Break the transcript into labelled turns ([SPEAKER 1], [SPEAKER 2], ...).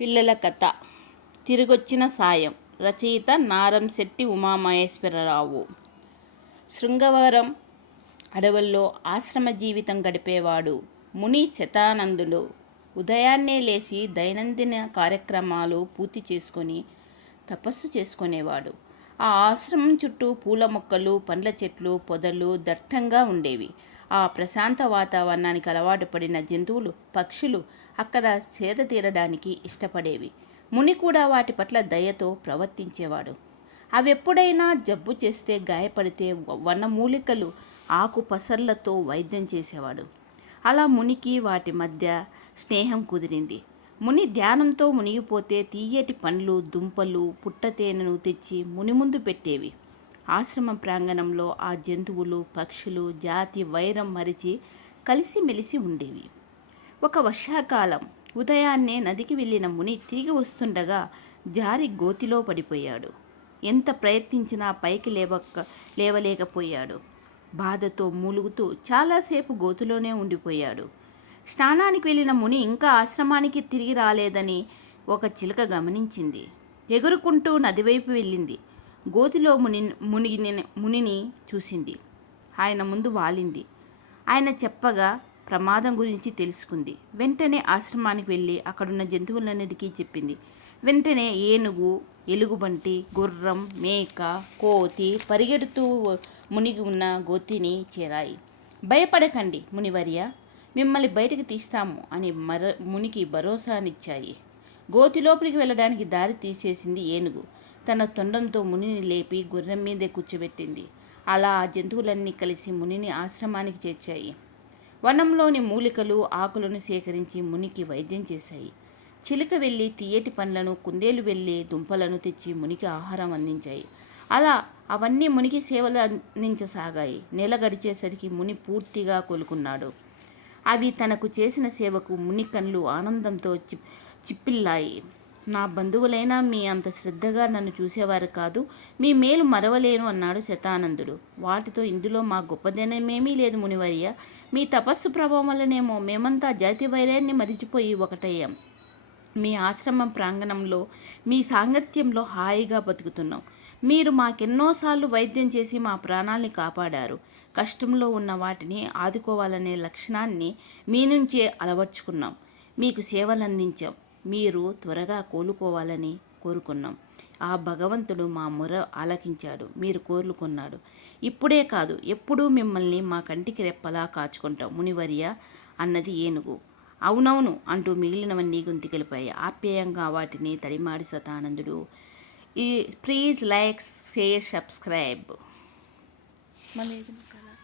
[SPEAKER 1] పిల్లల కథ. తిరిగొచ్చిన సాయం. రచయిత నారంశెట్టి ఉమామహేశ్వరరావు. శృంగవరం అడవుల్లో ఆశ్రమ జీవితం గడిపేవాడు ముని శతానందుడు. ఉదయాన్నే లేచి దైనందిన కార్యక్రమాలు పూర్తి చేసుకొని తపస్సు చేసుకునేవాడు. ఆ ఆశ్రమం చుట్టూ పూల మొక్కలు పండ్ల చెట్లు పొదలు దట్టంగా ఉండేవి. ఆ ప్రశాంత వాతావరణానికి అలవాటు పడిన జంతువులు పక్షులు అక్కడ సేద తీరడానికి ఇష్టపడేవి. ముని కూడా వాటి పట్ల దయతో ప్రవర్తించేవాడు. అవెప్పుడైనా జబ్బు చేస్తే గాయపడితే వనమూలికలు ఆకు పసర్లతో వైద్యం చేసేవాడు. అలా మునికి వాటి మధ్య స్నేహం కుదిరింది. ముని ధ్యానంతో మునిగిపోతే తీయటి పండ్లు దుంపలు పుట్టతేనెను తెచ్చి ముని ముందు పెట్టేవి. ఆశ్రమ ప్రాంగణంలో ఆ జంతువులు పక్షులు జాతి వైరం మరిచి కలిసిమెలిసి ఉండేవి. ఒక వర్షాకాలం ఉదయాన్నే నదికి వెళ్ళిన ముని తిరిగి వస్తుండగా జారి గోతిలో పడిపోయాడు. ఎంత ప్రయత్నించినా పైకి లేవక లేవలేకపోయాడు. బాధతో మూలుగుతూ చాలాసేపు గోతులోనే ఉండిపోయాడు. స్నానానికి వెళ్ళిన ముని ఇంకా ఆశ్రమానికి తిరిగి రాలేదని ఒక చిలుక గమనించింది. ఎగురుకుంటూ నదివైపు వెళ్ళింది. గోతిలో ముని మునిగిన మునిని చూసింది. ఆయన ముందు వాలింది. ఆయన చెప్పగా ప్రమాదం గురించి తెలుసుకుంది. వెంటనే ఆశ్రమానికి వెళ్ళి అక్కడున్న జంతువులన్నిటికీ చెప్పింది. వెంటనే ఏనుగు ఎలుగుబంటి గుర్రం మేక కోతి పరిగెడుతూ మునిగి ఉన్న గోతిని చేరాయి. భయపడకండి మునివర్య మిమ్మల్ని బయటకు తీస్తాము అని మర మునికి భరోసానిచ్చాయి. గోతి లోపలికి వెళ్ళడానికి దారి తీసేసింది ఏనుగు. తన తొండంతో మునిని లేపి గుర్రం మీదే కూర్చోబెట్టింది. అలా ఆ జంతువులన్నీ కలిసి మునిని ఆశ్రమానికి చేర్చాయి. వనంలోని మూలికలు ఆకులను సేకరించి మునికి వైద్యం చేశాయి. చిలుక వెళ్ళి తీయటి పండ్లను కుందేలు వెళ్ళి దుంపలను తెచ్చి మునికి ఆహారం అందించాయి. అలా అవన్నీ మునికి సేవలు అందించసాగాయి. నెల గడిచేసరికి ముని పూర్తిగా కోలుకున్నాడు. అవి తనకు చేసిన సేవకు ముని కళ్ళు ఆనందంతో చిప్ చిప్పిల్లాయి. నా బంధువులైనా మీ అంత శ్రద్ధగా నన్ను చూసేవారు కాదు. మీ మేలు మరవలేను అన్నాడు శతానందుడు. వాటితో ఇందులో మా గొప్పదనమేమీ లేదు మునివర్య. మీ తపస్సు ప్రభావం వల్లనేమో మేమంతా జాతి వైరాన్ని మరిచిపోయి ఒకటయ్యాం. మీ ఆశ్రమం ప్రాంగణంలో మీ సాంగత్యంలో హాయిగా బతుకుతున్నాం. మీరు మాకెన్నోసార్లు వైద్యం చేసి మా ప్రాణాల్ని కాపాడారు. కష్టంలో ఉన్న వాటిని ఆదుకోవాలనే లక్షణాన్ని మీ నుంచే అలవర్చుకున్నాం. మీకు సేవలందించాం. మీరు త్వరగా కోలుకోవాలని కోరుకున్నాం. ఆ భగవంతుడు మా మొర ఆలకించాడు. మీరు కోరుకున్నాడు ఇప్పుడే కాదు ఎప్పుడూ మిమ్మల్ని మా కంటికి రెప్పలా కాచుకుంటాం మునివర్య అన్నది ఏనుగు. అవునవును అంటూ మిగిలినవన్నీ గొంతుకెళ్ళిపోయాయి ఆప్యాయంగా వాటిని తడిమాడి సతానందుడు ఈ ప్లీజ్ లైక్ షేర్ సబ్స్క్రైబ్. మళ్ళీ కదా